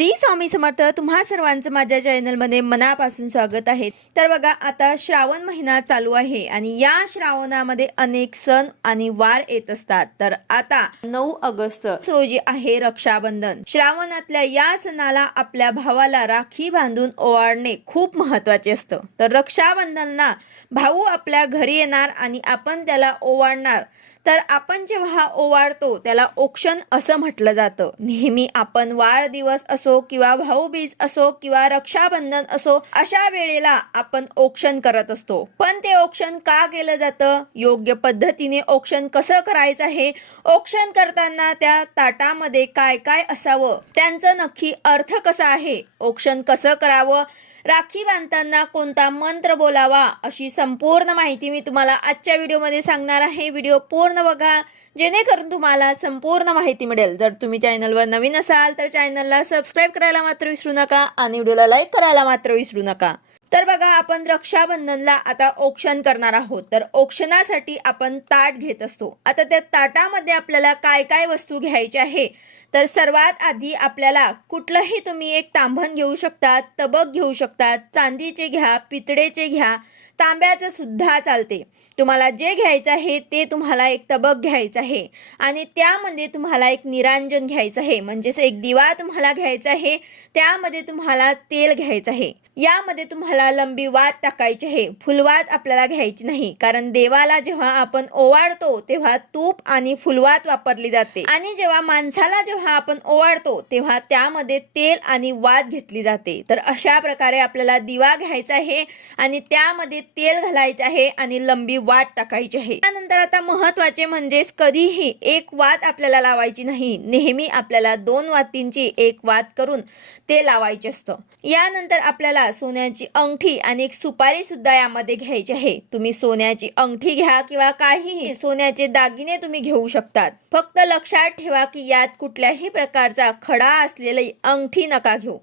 श्री स्वामी समर्थ तुम्हा सर्वांचं माझ्या चॅनलमध्ये मनापासून स्वागत आहे. तर बघा आता श्रावण महिना चालू आहे आणि या श्रावणामध्ये अनेक सण आणि वार येत असतात. तर आता नऊ ऑगस्ट रोजी आहे रक्षाबंधन. श्रावणातल्या या सणाला आपल्या भावाला राखी बांधून ओवाळणे खूप महत्त्वाचे असतं. तर रक्षाबंधनला भाऊ आपल्या घरी येणार आणि आपण त्याला ओवाळणार. तर आपण जेव्हा ओवाळतो त्याला ओक्षण असं म्हटलं जातं. नेहमी आपण वाढदिवस असो किंवा भाऊबीज असो किंवा रक्षाबंधन असो अशा वेळेला आपण ओक्षण करत असतो. पण ते ओक्षण का केलं जातं? योग्य पद्धतीने ओक्षण कसं करायचं आहे? ओक्षण करताना त्या ताटामध्ये काय काय असावं? त्यांचं नक्की अर्थ कसा आहे? ओक्षण कसं करावं? राखी बांधताना कोणता मंत्र बोलावा अशी संपूर्ण माहिती मी तुम्हाला आजच्या व्हिडिओमध्ये सांगणार आहे. व्हिडिओ पूर्ण बघा. जेणेकरून तुम्हाला संपूर्ण माहिती मिळेल. जर तुम्ही चॅनलवर नवीन असाल तर चॅनलला सबस्क्राईब करायला मात्र विसरू नका आणि व्हिडिओला लाईक करायला मात्र विसरू नका. तर बघा आपण रक्षाबंधनला आता औक्षण करणार आहोत. तर औक्षणासाठी आपण ताट घेत असतो. आता त्या ताटामध्ये आपल्याला काय काय वस्तू घ्यायची आहे? तर सर्वात आधी आपल्याला कुठलंही तुम्ही एक तांबण घेऊ शकतात तबक घेऊ शकतात चांदीचे घ्या पितळेचे घ्या तांब्याचं सुद्धा चालते. तुम्हाला जे घ्यायचं आहे ते तुम्हाला एक तबक घ्यायचं आहे. आणि त्यामध्ये तुम्हाला एक निरांजन घ्यायचं आहे. म्हणजेच एक दिवा तुम्हाला घ्यायचा आहे. त्यामध्ये तुम्हाला तेल घ्यायचं आहे. यामध्ये तुम्हाला लंबी वात टाकायची आहे. फुलवात आपल्याला घ्यायची नाही. कारण देवाला जेव्हा आपण ओवाळतो तेव्हा तूप आणि फुलवात वापरली जाते. आणि जेव्हा माणसाला जेव्हा आपण ओवाळतो तेव्हा त्यामध्ये तेल आणि वात घेतली जाते. तर अशा प्रकारे आपल्याला दिवा घ्यायचा आहे. आणि त्यामध्ये तेल घालायचे आहे आणि लंबी वात टाकायची आहे. त्यानंतर आता महत्त्वाचे म्हणजेच कधीही एक वात आपल्याला लावायची नाही. नेहमी आपल्याला दोन वातींची एक वात करून ते लावायचे असतं. यानंतर आपल्याला सोन्याची अंगठी आणि एक सुपारी सुद्धा यामध्ये घ्यायची आहे. तुम्ही सोन्याची अंगठी घ्या किंवा काहीही सोन्याचे दागिने तुम्ही घेऊ शकतात. फक्त लक्षात ठेवा की यात कुठल्याही प्रकारचा खडा असलेली अंगठी नका घेऊ.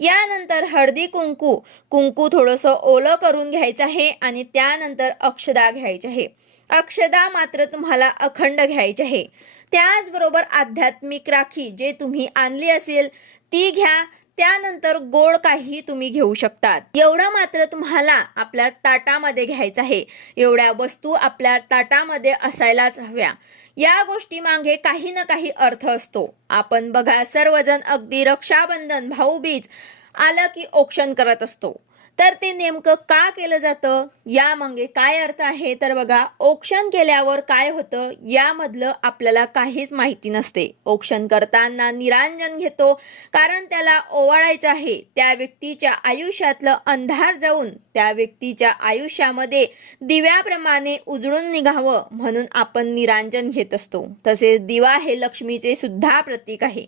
यानंतर हळदी कुंकू. कुंकू थोडंसं ओलं करून घ्यायचं आहे आणि त्यानंतर अक्षदा घ्यायची आहे. अक्षदा मात्र तुम्हाला अखंड घ्यायची आहे. त्याचबरोबर आध्यात्मिक राखी जे तुम्ही आणली असेल ती घ्या. त्यानंतर गोड काही तुम्ही घेऊ शकतात. एवढं मात्र तुम्हाला आपल्या ताटामध्ये घ्यायचं आहे. एवढ्या वस्तू आपल्या ताटामध्ये असायलाच हव्या. या गोष्टी मागे काही ना काही अर्थ असतो. आपण बघा सर्वजण अगदी रक्षाबंधन भाऊबीज आलं की औक्षण करत असतो. तर ते नेमकं का केलं जातं? यामागे काय अर्थ आहे? तर बघा औक्षण केल्यावर काय होतं? यामधलं आपल्याला काहीच माहिती नसते. औक्षण करताना निरांजन घेतो कारण त्याला ओवाळायचं आहे. त्या व्यक्तीच्या आयुष्यातलं अंधार जाऊन त्या व्यक्तीच्या आयुष्यामध्ये दिव्याप्रमाणे उजळून निघावं म्हणून आपण निरांजन घेत असतो. तसेच दिवा हे लक्ष्मीचे सुद्धा प्रतीक आहे.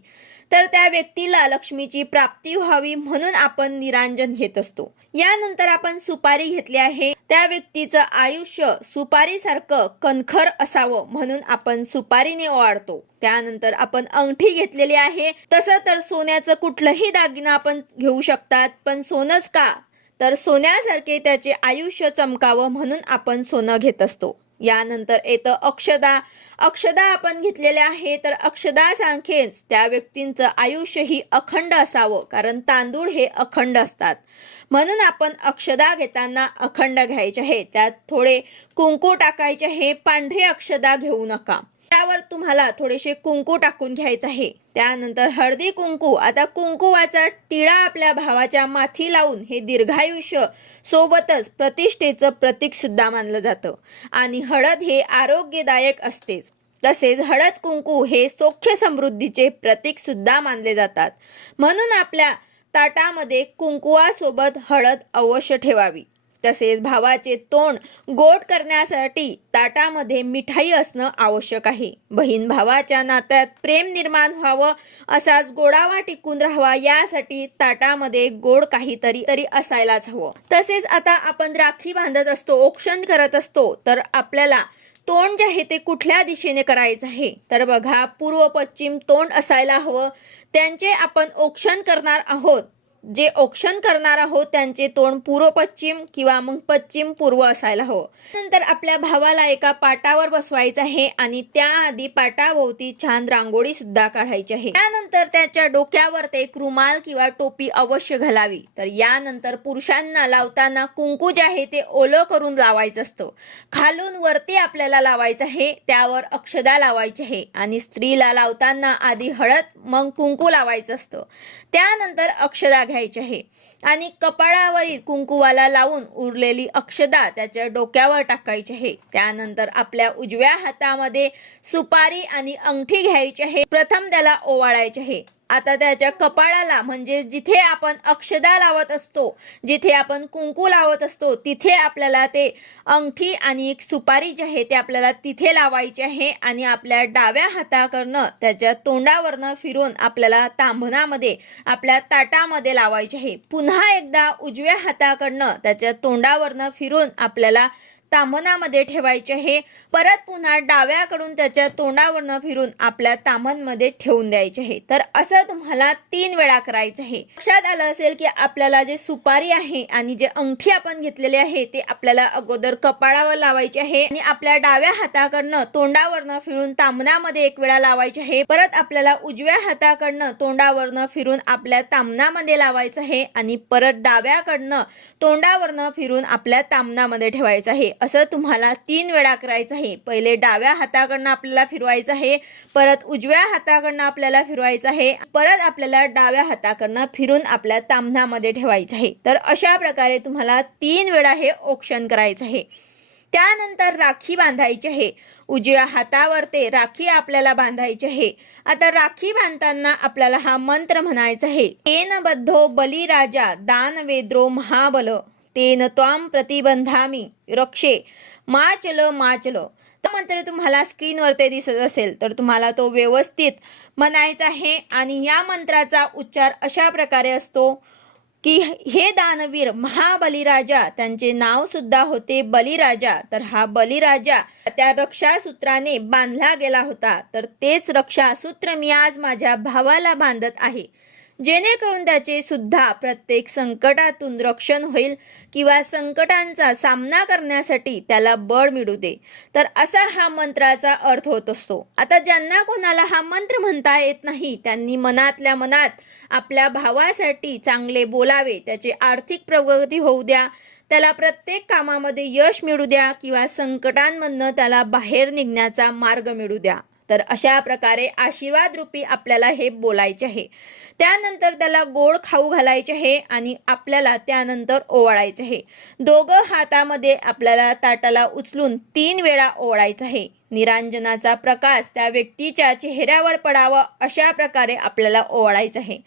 तर त्या व्यक्तीला लक्ष्मीची प्राप्ती व्हावी म्हणून आपण निरांजन घेत असतो. यानंतर आपण सुपारी घेतली आहे. त्या व्यक्तीचं आयुष्य सुपारीसारखं कणखर असावं म्हणून आपण सुपारीने ओवाळतो त्यानंतर आपण अंगठी घेतलेली आहे. तसं तर सोन्याचं कुठलंही दागिना आपण घेऊ शकतात पण सोनंच का? तर सोन्यासारखे त्याचे आयुष्य चमकावं म्हणून आपण सोनं घेत असतो. यानंतर येतं अक्षदा. अक्षदा आपण घेतलेल्या आहे तर अक्षदासारखेच त्या व्यक्तींचं आयुष्यही अखंड असावं कारण तांदूळ हे अखंड असतात. म्हणून आपण अक्षदा घेताना अखंड घ्यायचे आहे. त्यात थोडे कुंकू टाकायचे हे पांढरे अक्षदा घेऊ नका. त्यावर तुम्हाला थोडेसे कुंकू टाकून घ्यायचं आहे. त्यानंतर हळदी कुंकू. आता कुंकुवाचा टिळा आपल्या भावाच्या माथी लावून हे दीर्घायुष्य सोबतच प्रतिष्ठेचं प्रतीक सुद्धा मानलं जातं. आणि हळद हे आरोग्यदायक असतेच. तसेच हळद कुंकू हे सौख्य समृद्धीचे प्रतीक सुद्धा मानले जातात. म्हणून आपल्या ताटामध्ये कुंकुवासोबत हळद अवश्य ठेवावी. तसेच भावाचे तोंड गोड करण्यासाठी ताटामध्ये मिठाई असणं आवश्यक आहे. बहीण भावाच्या नात्यात प्रेम निर्माण व्हावं असाच गोडावा टिकून राहावा यासाठी ताटामध्ये गोड काहीतरी तरी असायलाच हवं. तसेच आता आपण राखी बांधत असतो औक्षण करत असतो तर आपल्याला तोंड जे आहे ते कुठल्या दिशेने करायचं आहे? तर बघा पूर्व पश्चिम तोंड असायला हवं. त्यांचे आपण औक्षण करणार आहोत. जे औक्षण करणार आहोत त्यांचे तोंड पूर्व पश्चिम किंवा मग पश्चिम पूर्व असायला हवं. नंतर आपल्या भावाला एका पाटावर बसवायचं आहे आणि त्याआधी पाटाभोवती छान रांगोळी सुद्धा काढायची आहे. त्यानंतर त्याच्या डोक्यावर ते एक रुमाल किंवा टोपी अवश्य घालावी. तर यानंतर पुरुषांना लावताना कुंकू जे आहे ते ओलं करून लावायचं असतं. खालून वरती आपल्याला लावायचं आहे त्यावर अक्षदा लावायची आहे आणि स्त्रीला लावताना आधी हळद मग कुंकू लावायचं असतं. त्यानंतर अक्षदा घ्यायची आहे. आणि कपाळावरील कुंकुवाला लावून उरलेली अक्षदा त्याच्या डोक्यावर टाकायची आहे. त्यानंतर आपल्या उजव्या हातामध्ये सुपारी आणि अंगठी घ्यायची आहे. प्रथम त्याला ओवाळायचे आहे. आता त्याच्या कपाळाला म्हणजे जिथे आपण अक्षदा लावत असतो जिथे आपण कुंकू लावत असतो तिथे आपल्याला ते अंगठी आणि एक सुपारी जी आहे ते आपल्याला तिथे लावायची आहे आणि आपल्या डाव्या हाताकडनं त्याच्या तोंडावरनं फिरून आपल्याला तांबणामध्ये आपल्या ताटामध्ये लावायचे आहे. पुन्हा एकदा उजव्या हाताकडनं त्याच्या तोंडावरनं फिरून आपल्याला तामनामध्ये ठेवायचे आहे. परत पुन्हा डाव्याकडून त्याच्या तोंडावरनं फिरून आपल्या तामनमध्ये ठेवून द्यायचे आहे. तर असं तुम्हाला तीन वेळा करायचं आहे. लक्षात आलं असेल की आपल्याला जे सुपारी आहे आणि जे अंगठी आपण घेतलेले आहे ते आपल्याला अगोदर कपाळावर लावायचे आहे. आणि आपल्या डाव्या हाताकडनं तोंडावरनं फिरून तामनामध्ये एक वेळा लावायचे आहे. परत आपल्याला उजव्या हाताकडनं तोंडावरनं फिरून आपल्या तामनामध्ये लावायचं आहे. आणि परत डाव्याकडनं तोंडावरनं फिरून आपल्या तामनामध्ये ठेवायचं आहे. असं तुम्हाला तीन वेळा करायचं आहे. पहिले डाव्या हाताकडनं आपल्याला फिरवायचं आहे. परत उजव्या हाताकडनं आपल्याला फिरवायचं आहे. परत आपल्याला डाव्या हाताकडनं फिरून आपल्या तांबणामध्ये ठेवायचं आहे. तर अशा प्रकारे तुम्हाला तीन वेळा हे औक्षण करायचं आहे. त्यानंतर राखी बांधायची आहे. उजव्या हातावर ते राखी आपल्याला बांधायची आहे. आता राखी बांधताना आपल्याला हा मंत्र म्हणायचा आहे. तेन बद्धो बलिराजा दान वेद्रो महाबल. तेन त्वाम प्रतिबंधामी रक्षे। माचल माचल तर मंत्र तुम्हाला स्क्रीनवर ते दिसत असेल तर तुम्हाला तो व्यवस्थित म्हणायचा आहे. आणि या मंत्राचा उच्चार अशा प्रकारे असतो की हे दानवीर महाबलीराजा त्यांचे नाव सुद्धा होते बलिराजा. तर हा बलिराजा त्या रक्षासूत्राने बांधला गेला होता. तर तेच रक्षासूत्र मी आज माझ्या भावाला बांधत आहे. जेणेकरून त्याचे सुद्धा प्रत्येक संकटातून रक्षण होईल किंवा संकटांचा सामना करण्यासाठी त्याला बळ मिळू दे. तर असा हा मंत्राचा अर्थ होत असतो. आता ज्यांना कोणाला हा मंत्र म्हणता येत नाही त्यांनी मनातल्या मनात आपल्या भावासाठी चांगले बोलावे त्याची आर्थिक प्रगती होऊ द्या त्याला प्रत्येक कामामध्ये यश मिळू द्या किंवा संकटांमधनं त्याला बाहेर निघण्याचा मार्ग मिळू द्या. तर अशा प्रकारे आशीर्वाद रूपी आपल्याला हे बोलायचे आहे. त्यानंतर त्याला गोड खाऊ घालायचे आहे आणि आपल्याला त्यानंतर ओवाळायचे आहे. दोघं हातामध्ये आपल्याला ताटाला उचलून तीन वेळा ओवाळायचं आहे. निरांजनाचा प्रकाश त्या व्यक्तीच्या चेहऱ्यावर पडावा अशा प्रकारे आपल्याला ओवाळायचं आहे.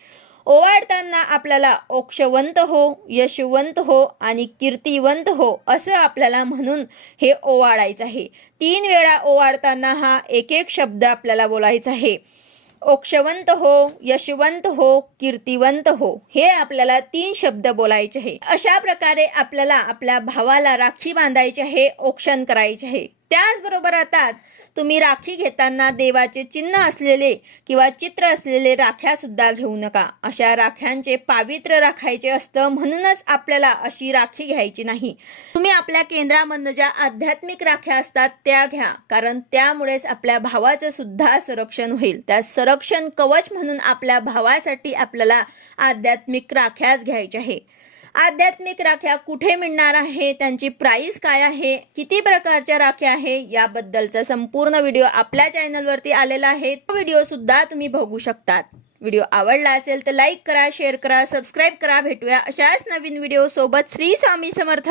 ओवाळताना आपल्याला ओक्षवंत हो यशवंत हो आणि कीर्तिवंत हो असं आपल्याला म्हणून हे ओवाळायचं आहे. तीन वेळा ओवाळताना हा एक एक शब्द आपल्याला बोलायचा आहे. ओक्षवंत हो यशवंत हो कीर्तिवंत हो हे आपल्याला तीन शब्द बोलायचे आहे. अशा प्रकारे आपल्याला आपल्या भावाला राखी बांधायची आहे ओक्षण करायचे आहे. त्याचबरोबर आता तुम्ही राखी घेताना देवाचे चिन्ह असलेले किंवा चित्र असलेले राख्या सुद्धा घेऊ नका. अशा राख्यांचे पावित्र्य राखायचे असतं म्हणूनच आपल्याला अशी राखी घ्यायची नाही. तुम्ही आपल्या केंद्रामधनं ज्या आध्यात्मिक राख्या असतात त्या घ्या कारण त्यामुळेच आपल्या भावाचं सुद्धा संरक्षण होईल. त्या संरक्षण कवच म्हणून आपल्या भावासाठी आपल्याला आध्यात्मिक राख्याच घ्यायच्या आहे. आध्यात्मिक राख्या कुठे मिळणार आहे? त्यांची प्राइस काय आहे? किती प्रकारच्या राख्या आहे? याबद्दलचा संपूर्ण व्हिडिओ आपल्या चॅनलवरती आलेला आहे. तो व्हिडिओ सुद्धा तुम्ही बघू शकतात. व्हिडिओ आवडला असेल तर लाईक करा शेअर करा सबस्क्राईब करा. भेटूया अशाच नवीन व्हिडिओ सोबत. श्री स्वामी समर्थ.